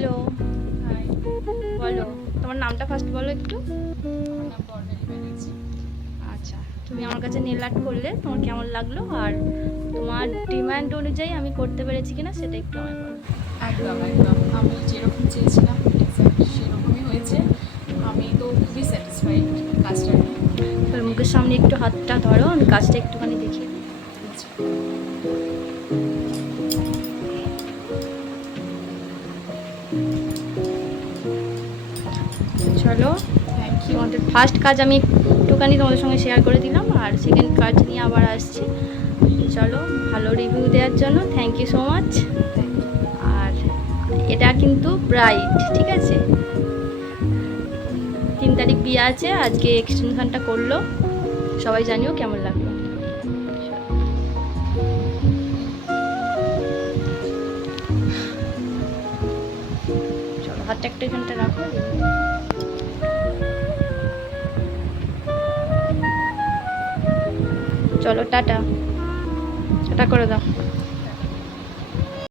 Hello, high, বলো তোমার নামটা ফার্স্ট বলো একটু। আমার নাম বর্ণালী ব্যানার্জি। আচ্ছা, তুমি আমার কাছে নেল আর্ট করলে তোমার কেমন লাগলো, আর তোমার ডিমান্ড অনুযায়ী আমি করতে পেরেছি কিনা সেটা একটু আমায় বলো। একদম একদম আমি যেরকম চেয়েছিলাম এক্স্যাক্ট সেরকমই হয়েছে। আমি তো খুবই স্যাটিসফাইড কাজটা নিয়ে। তোর মুখের সামনে একটু হাতটা ধরো, আমি কাজটা একটুখানি দেখিয়ে দিই। আচ্ছা, চলো, থ্যাংক ইউ। তোমাদের ফার্স্ট কাজ আমি একটুখানি তোমাদের সঙ্গে শেয়ার করে দিলাম, আর সেকেন্ড কাজ নিয়ে আবার আসছি। চলো, ভালো রিভিউ দেওয়ার জন্য থ্যাংক ইউ সো মাচ। আর এটা কিন্তু ব্রাইড, ঠিক আছে? 3 তারিখ বিয়ে আছে, আজকে এক্সটেনশনটা করলো। সবাই জানিও কেমন লাগলো। চলো, হাতটা একটা এখানটা রাখো। চলো, টাটা টাটা করে দাও।